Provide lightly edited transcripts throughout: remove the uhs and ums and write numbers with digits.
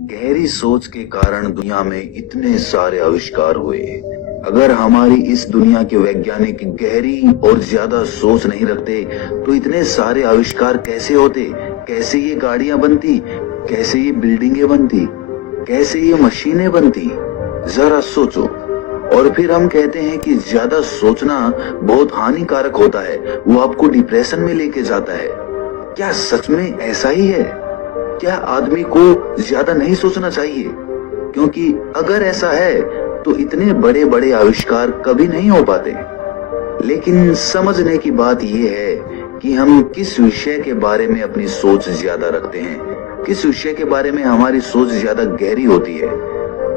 गहरी सोच के कारण दुनिया में इतने सारे आविष्कार हुए। अगर हमारी इस दुनिया के वैज्ञानिक गहरी और ज्यादा सोच नहीं रखते तो इतने सारे आविष्कार कैसे होते? कैसे ये गाड़ियां बनती, कैसे ये बिल्डिंगें बनती, कैसे ये मशीनें बनती? जरा सोचो। और फिर हम कहते हैं कि ज्यादा सोचना बहुत हानिकारक होता है, वो आपको डिप्रेशन में लेके जाता है। क्या सच में ऐसा ही है? क्या आदमी को ज्यादा नहीं सोचना चाहिए? क्योंकि अगर ऐसा है तो इतने बड़े बड़े आविष्कार कभी नहीं हो पाते। लेकिन समझने की बात यह है कि हम किस विषय के बारे में अपनी सोच ज्यादा रखते हैं, किस विषय के बारे में हमारी सोच ज्यादा गहरी होती है।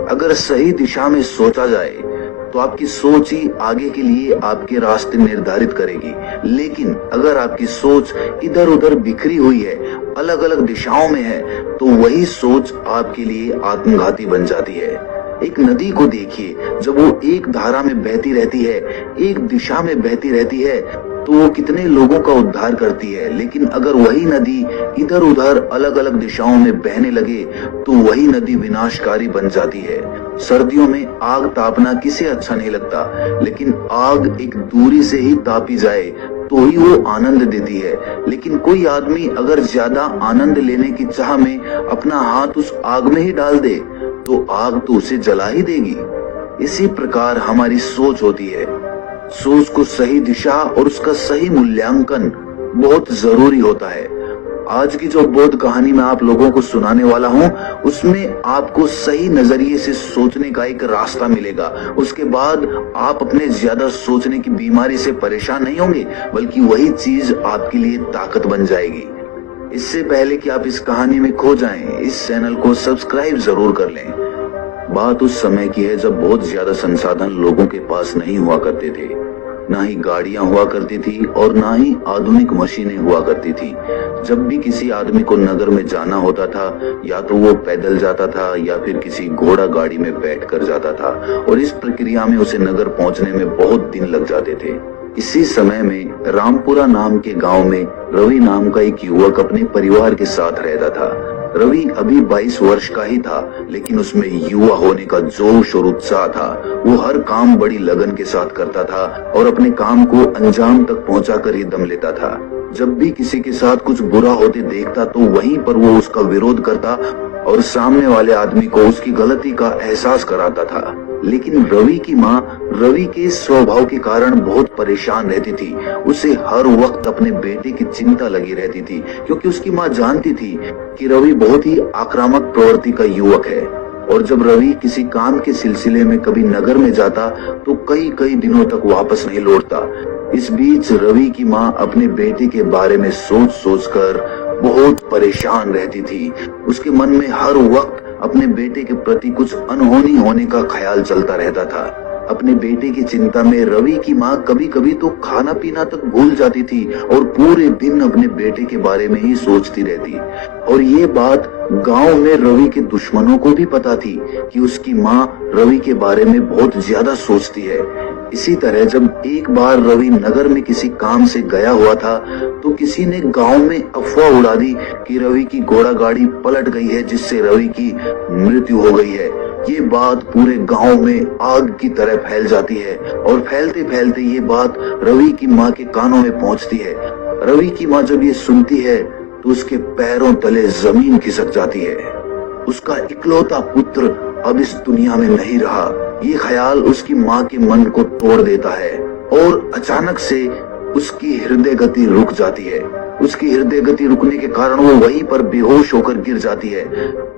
अगर सही दिशा में सोचा जाए तो आपकी सोच ही आगे के लिए आपके रास्ते निर्धारित करेगी। लेकिन अगर आपकी सोच इधर उधर बिखरी हुई है, अलग अलग दिशाओं में है, तो वही सोच आपके लिए आत्मघाती बन जाती है। एक नदी को देखिए, जब वो एक धारा में बहती रहती है, एक दिशा में बहती रहती है, तो वो कितने लोगों का उद्धार करती है। लेकिन अगर वही नदी इधर उधर अलग अलग दिशाओं में बहने लगे तो वही नदी विनाशकारी बन जाती है। सर्दियों में आग तापना किसे अच्छा नहीं लगता, लेकिन आग एक दूरी से ही तापी जाए तो ही वो आनंद देती है। लेकिन कोई आदमी अगर ज्यादा आनंद लेने की चाह में अपना हाथ उस आग में ही डाल दे तो आग तो उसे जला ही देगी। इसी प्रकार हमारी सोच होती है। सोच को सही दिशा और उसका सही मूल्यांकन बहुत जरूरी होता है। आज की जो बोध कहानी मैं आप लोगों को सुनाने वाला हूँ, उसमें आपको सही नजरिए से सोचने का एक रास्ता मिलेगा। उसके बाद आप अपने ज्यादा सोचने की बीमारी से परेशान नहीं होंगे, बल्कि वही चीज आपके लिए ताकत बन जाएगी। इससे पहले कि आप इस कहानी में खो जाएं, इस चैनल को सब्सक्राइब जरूर कर लें। बात उस समय की है जब बहुत ज्यादा संसाधन लोगों के पास नहीं हुआ करते थे। ना ही गाड़ियां हुआ करती थी और ना ही आधुनिक मशीनें हुआ करती थी। जब भी किसी आदमी को नगर में जाना होता था, या तो वो पैदल जाता था या फिर किसी घोड़ा गाड़ी में बैठ कर जाता था, और इस प्रक्रिया में उसे नगर पहुंचने में बहुत दिन लग जाते थे। इसी समय में रामपुरा नाम के गांव में रवि नाम का एक युवक अपने परिवार के साथ रहता था। रवि अभी 22 वर्ष का ही था, लेकिन उसमें युवा होने का जोश और उत्साह था। वो हर काम बड़ी लगन के साथ करता था और अपने काम को अंजाम तक पहुंचाकर ही दम लेता था। जब भी किसी के साथ कुछ बुरा होते देखता तो वहीं पर वो उसका विरोध करता और सामने वाले आदमी को उसकी गलती का एहसास कराता था। लेकिन रवि की माँ रवि के स्वभाव के कारण बहुत परेशान रहती थी। उसे हर वक्त अपने बेटे की चिंता लगी रहती थी, क्योंकि उसकी माँ जानती थी कि रवि बहुत ही आक्रामक प्रवृत्ति का युवक है। और जब रवि किसी काम के सिलसिले में कभी नगर में जाता तो कई कई दिनों तक वापस नहीं लौटता। इस बीच रवि की माँ अपने बेटे के बारे में सोच सोच कर बहुत परेशान रहती थी। उसके मन में हर वक्त अपने बेटे के प्रति कुछ अनहोनी होने का ख्याल चलता रहता था। अपने बेटे की चिंता में रवि की माँ कभी कभी तो खाना पीना तक भूल जाती थी और पूरे दिन अपने बेटे के बारे में ही सोचती रहती। और ये बात गांव में रवि के दुश्मनों को भी पता थी कि उसकी माँ रवि के बारे में बहुत ज्यादा सोचती है। इसी तरह जब एक बार रवि नगर में किसी काम से गया हुआ था तो किसी ने गांव में अफवाह उड़ा दी कि रवि की घोड़ा गाड़ी पलट गई है, जिससे रवि की मृत्यु हो गई है। ये बात पूरे गांव में आग की तरह फैल जाती है और फैलते फैलते ये बात रवि की माँ के कानों में पहुंचती है। रवि की माँ जब ये सुनती है तो उसके पैरों तले जमीन खिसक जाती है। उसका इकलौता पुत्र अब इस दुनिया में नहीं रहा। ये ख्याल उसकी माँ के मन को तोड़ देता है और अचानक से उसकी हृदय गति रुक जाती है। उसकी हृदय गति रुकने के कारण वो वहीं पर बेहोश होकर गिर जाती है।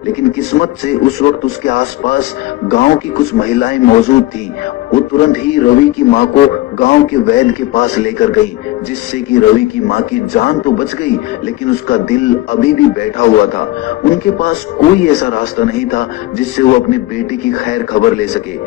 लेकिन किस्मत से उस वक्त उसके आसपास गांव की कुछ महिलाएं मौजूद थीं। वो तुरंत ही रवि की माँ को गांव के वैद्य के पास लेकर गई, जिससे कि रवि की माँ की जान तो बच गई, लेकिन उसका दिल अभी भी बैठा हुआ था। उनके पास कोई ऐसा रास्ता नहीं था जिससे वो अपने बेटे की खैर खबर ले सके,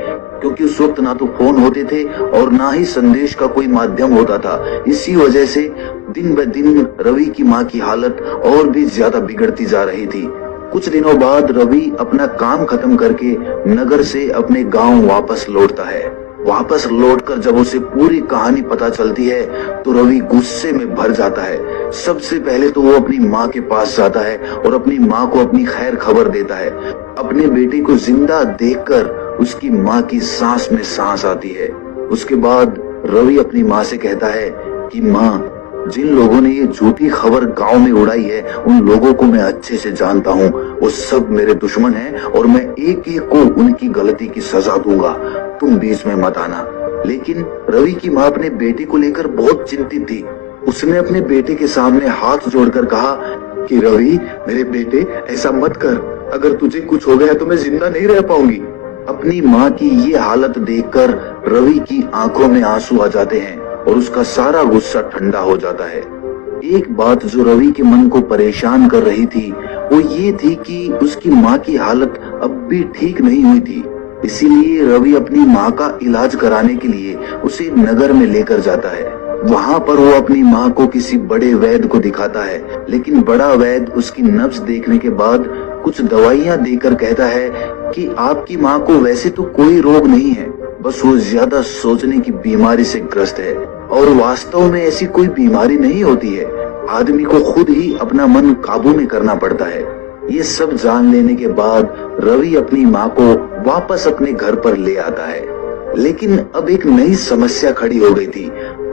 क्योंकि उस वक्त ना तो फोन होते थे और ना ही संदेश का कोई माध्यम होता था। इसी वजह से दिन ब दिन रवि की माँ की हालत और भी ज्यादा बिगड़ती जा रही थी। कुछ दिनों बाद रवि अपना काम खत्म करके नगर से अपने गांव वापस लौटता है वापस लौटकर जब उसे पूरी कहानी पता चलती है तो रवि गुस्से में भर जाता है। सबसे पहले तो वो अपनी माँ के पास जाता है और अपनी माँ को अपनी खैर खबर देता है। अपने बेटे को जिंदा देखकर उसकी माँ की सांस में सांस आती है। उसके बाद रवि अपनी माँ से कहता है कि माँ, जिन लोगों ने ये झूठी खबर गांव में उड़ाई है उन लोगों को मैं अच्छे से जानता हूँ। वो सब मेरे दुश्मन हैं और मैं एक एक को उनकी गलती की सजा दूंगा। तुम बीच में मत आना। लेकिन रवि की माँ अपने बेटे को लेकर बहुत चिंतित थी। उसने अपने बेटे के सामने हाथ जोड़कर कहा कि रवि, मेरे बेटे, ऐसा मत कर। अगर तुझे कुछ हो गया तो मैं जिंदा नहीं रह पाऊंगी। अपनी माँ की ये हालत देखकर रवि की आंखों में आंसू आ जाते हैं और उसका सारा गुस्सा ठंडा हो जाता है। एक बात जो रवि के मन को परेशान कर रही थी वो ये थी कि उसकी माँ की हालत अब भी ठीक नहीं हुई थी। इसीलिए रवि अपनी माँ का इलाज कराने के लिए उसे नगर में लेकर जाता है। वहाँ पर वो अपनी माँ को किसी बड़े वैद्य को दिखाता है, लेकिन बड़ा वैद्य उसकी नब्ज देखने के बाद कुछ दवाइयाँ देकर कहता है कि आपकी माँ को वैसे तो कोई रोग नहीं है, बस वो ज्यादा सोचने की बीमारी से ग्रस्त है। और वास्तव में ऐसी कोई बीमारी नहीं होती है। आदमी को खुद ही अपना मन काबू में करना पड़ता है। ये सब जान लेने के बाद रवि अपनी माँ को वापस अपने घर पर ले आता है। लेकिन अब एक नई समस्या खड़ी हो गई थी।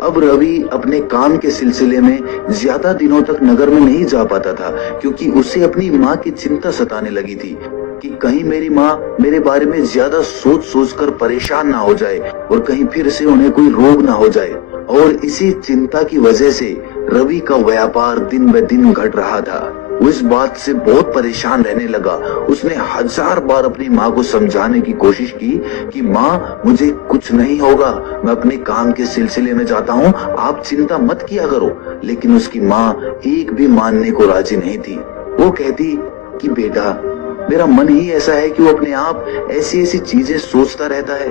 अब रवि अपने काम के सिलसिले में ज्यादा दिनों तक नगर में नहीं जा पाता था, क्योंकि उसे अपनी माँ की चिंता सताने लगी थी कि कहीं मेरी माँ मेरे बारे में ज्यादा सोच सोच कर परेशान ना हो जाए और कहीं फिर से उन्हें कोई रोग ना हो जाए। और इसी चिंता की वजह से रवि का व्यापार दिन ब दिन घट रहा था। वो इस बात से बहुत परेशान रहने लगा। उसने 1000 बार अपनी माँ को समझाने की कोशिश की कि माँ, मुझे कुछ नहीं होगा, मैं अपने काम के सिलसिले में जाता हूँ, आप चिंता मत किया करो। लेकिन उसकी माँ एक भी मानने को राजी नहीं थी। वो कहती कि बेटा, मेरा मन ही ऐसा है कि वो अपने आप ऐसी ऐसी चीजें सोचता रहता है।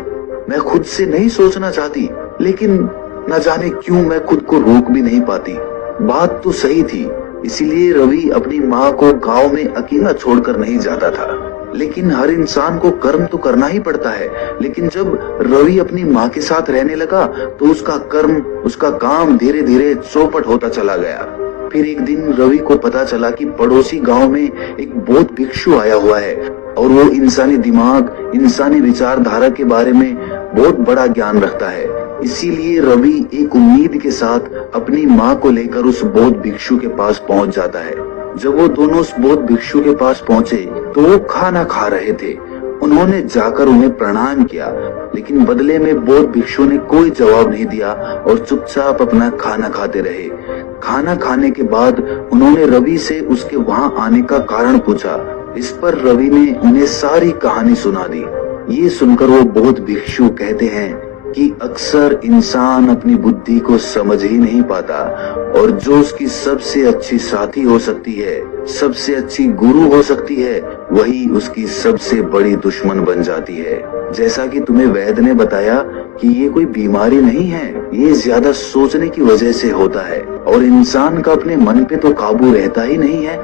मैं खुद से नहीं सोचना चाहती, लेकिन न जाने क्यों मैं खुद को रोक भी नहीं पाती। बात तो सही थी, इसीलिए रवि अपनी माँ को गांव में अकेला छोड़कर नहीं जाता था। लेकिन हर इंसान को कर्म तो करना ही पड़ता है। लेकिन जब रवि अपनी माँ के साथ रहने लगा तो उसका कर्म, उसका काम धीरे धीरे चौपट होता चला गया। फिर एक दिन रवि को पता चला कि पड़ोसी गांव में एक बौद्ध भिक्षु आया हुआ है और वो इंसानी दिमाग, इंसानी विचारधारा के बारे में बहुत बड़ा ज्ञान रखता है। इसीलिए रवि एक उम्मीद के साथ अपनी माँ को लेकर उस बौद्ध भिक्षु के पास पहुंच जाता है। जब वो दोनों उस बौद्ध भिक्षु के पास पहुंचे तो वो खाना खा रहे थे। उन्होंने जाकर उन्हें प्रणाम किया, लेकिन बदले में बौद्ध भिक्षु ने कोई जवाब नहीं दिया और चुपचाप अपना खाना खाते रहे। खाना खाने के बाद उन्होंने रवि से उसके वहां आने का कारण पूछा। इस पर रवि ने उन्हें सारी कहानी सुना दी। ये सुनकर वो बौद्ध भिक्षु कहते हैं कि अक्सर इंसान अपनी बुद्धि को समझ ही नहीं पाता और जो उसकी सबसे अच्छी साथी हो सकती है, सबसे अच्छी गुरु हो सकती है, वही उसकी सबसे बड़ी दुश्मन बन जाती है। जैसा कि तुम्हें वैद्य ने बताया कि ये कोई बीमारी नहीं है, ये ज्यादा सोचने की वजह से होता है और इंसान का अपने मन पे तो काबू रहता ही नहीं है,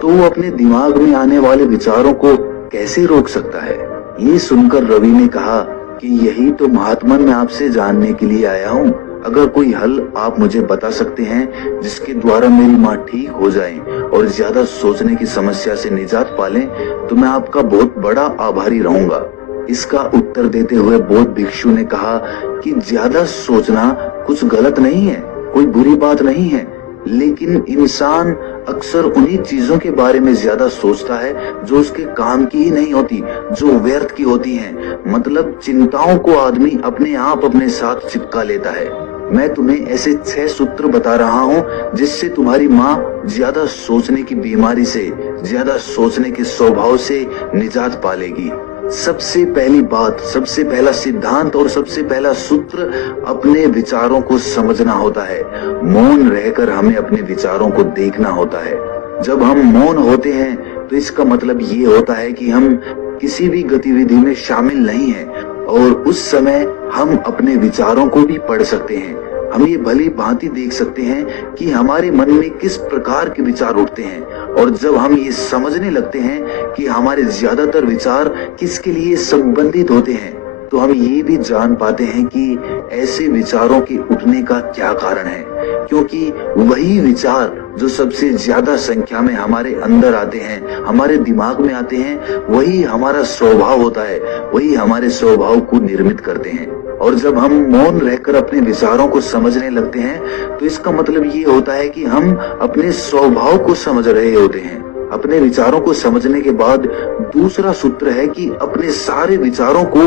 तो वो अपने दिमाग में आने वाले विचारों को कैसे रोक सकता है। ये सुनकर रवि ने कहा कि यही तो महात्मा मैं आपसे जानने के लिए आया हूँ। अगर कोई हल आप मुझे बता सकते हैं जिसके द्वारा मेरी माँ ठीक हो जाए और ज्यादा सोचने की समस्या से निजात पालें, तो मैं आपका बहुत बड़ा आभारी रहूंगा। इसका उत्तर देते हुए बौद्ध भिक्षु ने कहा कि ज्यादा सोचना कुछ गलत नहीं है, कोई बुरी बात नहीं है, लेकिन इंसान अक्सर उन्हीं चीजों के बारे में ज्यादा सोचता है जो उसके काम की ही नहीं होती, जो व्यर्थ की होती हैं। मतलब चिंताओं को आदमी अपने आप अपने साथ चिपका लेता है। मैं तुम्हें ऐसे 6 सूत्र बता रहा हूँ जिससे तुम्हारी माँ ज्यादा सोचने की बीमारी से, ज्यादा सोचने के स्वभाव से निजात पालेगी। सबसे पहली बात, सबसे पहला सिद्धांत और सबसे पहला सूत्र अपने विचारों को समझना होता है। मौन रहकर हमें अपने विचारों को देखना होता है। जब हम मौन होते हैं तो इसका मतलब ये होता है कि हम किसी भी गतिविधि में शामिल नहीं हैं और उस समय हम अपने विचारों को भी पढ़ सकते हैं। हम ये भली भांति देख सकते हैं कि हमारे मन में किस प्रकार के विचार उठते हैं और जब हम ये समझने लगते हैं कि हमारे ज्यादातर विचार किसके लिए संबंधित होते हैं, तो हम ये भी जान पाते हैं कि ऐसे विचारों के उठने का क्या कारण है, क्योंकि वही विचार जो सबसे ज्यादा संख्या में हमारे अंदर आते हैं, हमारे दिमाग में आते हैं, वही हमारा स्वभाव होता है, वही हमारे स्वभाव को निर्मित करते हैं। और जब हम मौन रहकर अपने विचारों को समझने लगते हैं तो इसका मतलब ये होता है कि हम अपने स्वभाव को समझ रहे होते हैं। अपने विचारों को समझने के बाद दूसरा सूत्र है कि अपने सारे विचारों को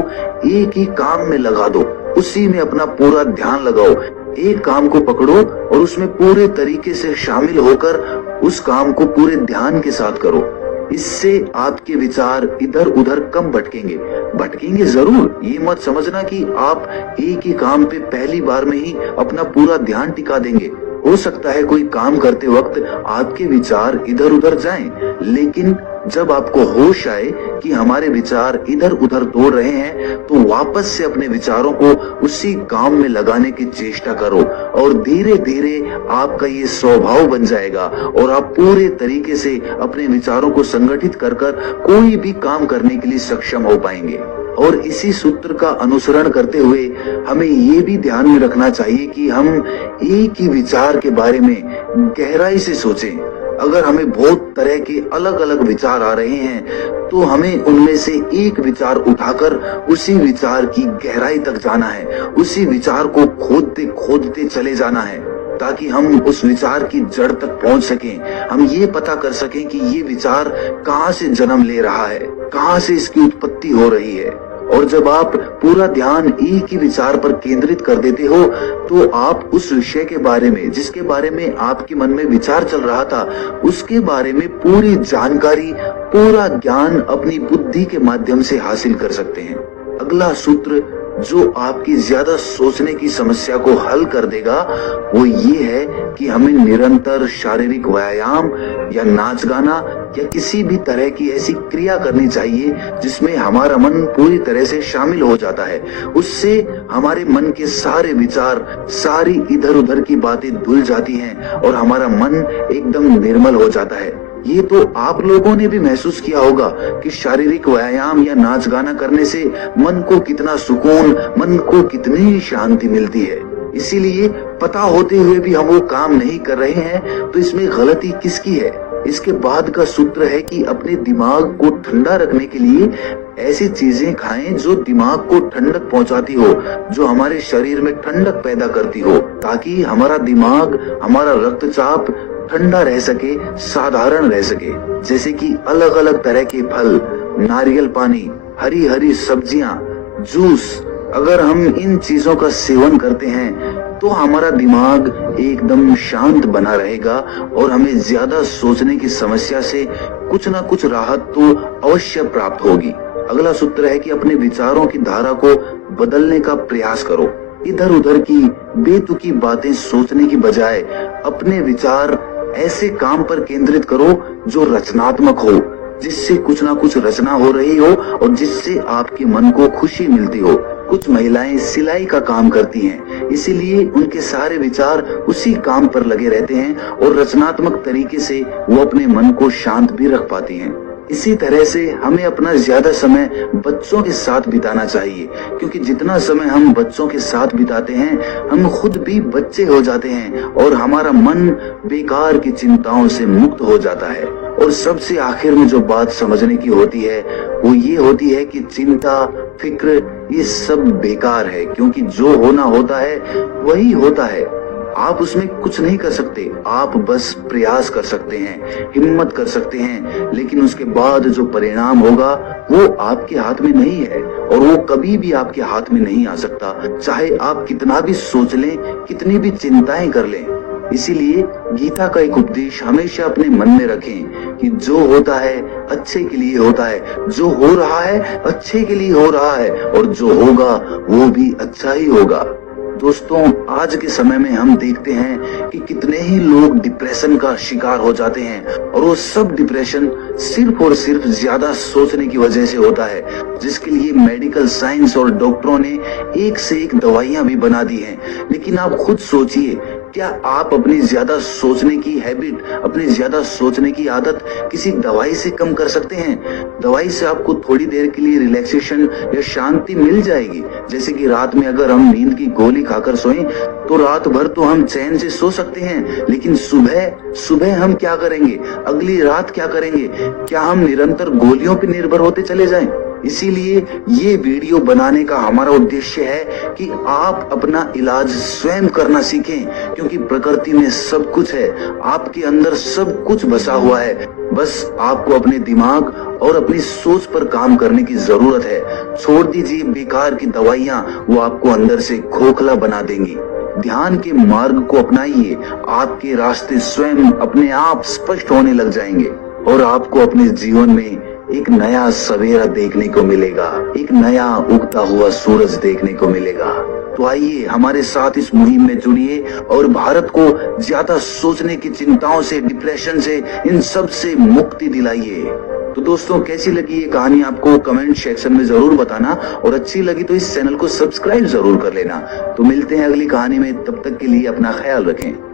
एक ही काम में लगा दो, उसी में अपना पूरा ध्यान लगाओ। एक काम को पकड़ो और उसमें पूरे तरीके से शामिल होकर उस काम को पूरे ध्यान के साथ करो। इससे आपके विचार इधर उधर कम भटकेंगे जरूर। ये मत समझना कि आप एक ही काम पे पहली बार में ही अपना पूरा ध्यान टिका देंगे। हो सकता है कोई काम करते वक्त आपके विचार इधर उधर जाएं, लेकिन जब आपको होश आए कि हमारे विचार इधर उधर दौड़ रहे हैं तो वापस से अपने विचारों को उसी काम में लगाने की चेष्टा करो और धीरे धीरे आपका ये स्वभाव बन जाएगा और आप पूरे तरीके से अपने विचारों को संगठित कर कोई भी काम करने के लिए सक्षम हो पाएंगे। और इसी सूत्र का अनुसरण करते हुए हमें ये भी ध्यान में रखना चाहिए कि हम एक ही विचार के बारे में गहराई से सोचें। अगर हमें बहुत तरह के अलग अलग विचार आ रहे हैं तो हमें उनमें से एक विचार उठाकर उसी विचार की गहराई तक जाना है, उसी विचार को खोदते खोदते चले जाना है, ताकि हम उस विचार की जड़ तक पहुंच सकें। हम ये पता कर सकें कि ये विचार कहाँ से जन्म ले रहा है, कहाँ से इसकी उत्पत्ति हो रही है। और जब आप पूरा ध्यान एक ही विचार पर केंद्रित कर देते हो तो आप उस विषय के बारे में, जिसके बारे में आपके मन में विचार चल रहा था, उसके बारे में पूरी जानकारी, पूरा ज्ञान अपनी बुद्धि के माध्यम से हासिल कर सकते हैं। अगला सूत्र जो आपकी ज्यादा सोचने की समस्या को हल कर देगा वो ये है कि हमें निरंतर शारीरिक व्यायाम या नाच गाना या किसी भी तरह की ऐसी क्रिया करनी चाहिए जिसमें हमारा मन पूरी तरह से शामिल हो जाता है। उससे हमारे मन के सारे विचार, सारी इधर उधर की बातें धुल जाती हैं और हमारा मन एकदम निर्मल हो जाता है। ये तो आप लोगों ने भी महसूस किया होगा कि शारीरिक व्यायाम या नाच गाना करने से मन को कितना सुकून, मन को कितनी शांति मिलती है। इसीलिए पता होते हुए भी हम वो काम नहीं कर रहे हैं तो इसमें गलती किसकी है? इसके बाद का सूत्र है कि अपने दिमाग को ठंडा रखने के लिए ऐसी चीजें खाएं जो दिमाग को ठंडक पहुंचाती हो, जो हमारे शरीर में ठंडक पैदा करती हो, ताकि हमारा दिमाग, हमारा रक्तचाप ठंडा रह सके, साधारण रह सके। जैसे कि अलग अलग तरह के फल, नारियल पानी, हरी हरी सब्जियां, जूस। अगर हम इन चीजों का सेवन करते हैं तो हमारा दिमाग एकदम शांत बना रहेगा और हमें ज्यादा सोचने की समस्या से कुछ ना कुछ राहत तो अवश्य प्राप्त होगी। अगला सूत्र है कि अपने विचारों की धारा को बदलने का प्रयास करो। इधर उधर की बेतुकी बातें सोचने की बजाय अपने विचार ऐसे काम पर केंद्रित करो जो रचनात्मक हो, जिससे कुछ ना कुछ रचना हो रही हो और जिससे आपके मन को खुशी मिलती हो। कुछ महिलाएं सिलाई का काम करती हैं, इसीलिए उनके सारे विचार उसी काम पर लगे रहते हैं और रचनात्मक तरीके से वो अपने मन को शांत भी रख पाती हैं। इसी तरह से हमें अपना ज्यादा समय बच्चों के साथ बिताना चाहिए, क्योंकि जितना समय हम बच्चों के साथ बिताते हैं हम खुद भी बच्चे हो जाते हैं और हमारा मन बेकार की चिंताओं से मुक्त हो जाता है। और सबसे आखिर में जो बात समझने की होती है वो ये होती है कि चिंता, फिक्र, ये सब बेकार है, क्योंकि जो होना होता है वही होता है। आप उसमें कुछ नहीं कर सकते, आप बस प्रयास कर सकते हैं, हिम्मत कर सकते हैं, लेकिन उसके बाद जो परिणाम होगा वो आपके हाथ में नहीं है और वो कभी भी आपके हाथ में नहीं आ सकता, चाहे आप कितना भी सोच लें, कितनी भी चिंताएं कर लें। इसीलिए गीता का एक उपदेश हमेशा अपने मन में रखें कि जो होता है अच्छे के लिए होता है, जो हो रहा है अच्छे के लिए हो रहा है और जो होगा वो भी अच्छा ही होगा। दोस्तों, आज के समय में हम देखते हैं कि कितने ही लोग डिप्रेशन का शिकार हो जाते हैं और वो सब डिप्रेशन सिर्फ और सिर्फ ज्यादा सोचने की वजह से होता है, जिसके लिए मेडिकल साइंस और डॉक्टरों ने एक से एक दवाइयां भी बना दी हैं। लेकिन आप खुद सोचिए क्या आप अपनी ज्यादा सोचने की हैबिट, अपनी ज्यादा सोचने की आदत किसी दवाई से कम कर सकते हैं? दवाई से आपको थोड़ी देर के लिए रिलैक्सेशन या शांति मिल जाएगी। जैसे कि रात में अगर हम नींद की गोली खाकर सोएं तो रात भर तो हम चैन से सो सकते हैं, लेकिन सुबह हम क्या करेंगे? अगली रात क्या करेंगे? क्या हम निरंतर गोलियों पर निर्भर होते चले जाएं? इसीलिए ये वीडियो बनाने का हमारा उद्देश्य है कि आप अपना इलाज स्वयं करना सीखें, क्योंकि प्रकृति में सब कुछ है, आपके अंदर सब कुछ बसा हुआ है। बस आपको अपने दिमाग और अपनी सोच पर काम करने की जरूरत है। छोड़ दीजिए बेकार की दवाइयां, वो आपको अंदर से खोखला बना देंगी। ध्यान के मार्ग को अपनाइए, आपके रास्ते स्वयं अपने आप स्पष्ट होने लग जाएंगे और आपको अपने जीवन में एक नया सवेरा देखने को मिलेगा, एक नया उगता हुआ सूरज देखने को मिलेगा। तो आइए हमारे साथ इस मुहिम में जुड़िए और भारत को ज्यादा सोचने की चिंताओं से, डिप्रेशन से, इन सब से मुक्ति दिलाइए। तो दोस्तों, कैसी लगी ये कहानी आपको कमेंट सेक्शन में जरूर बताना, और अच्छी लगी तो इस चैनल को सब्सक्राइब जरूर कर लेना। तो मिलते हैं अगली कहानी में, तब तक के लिए अपना ख्याल रखें।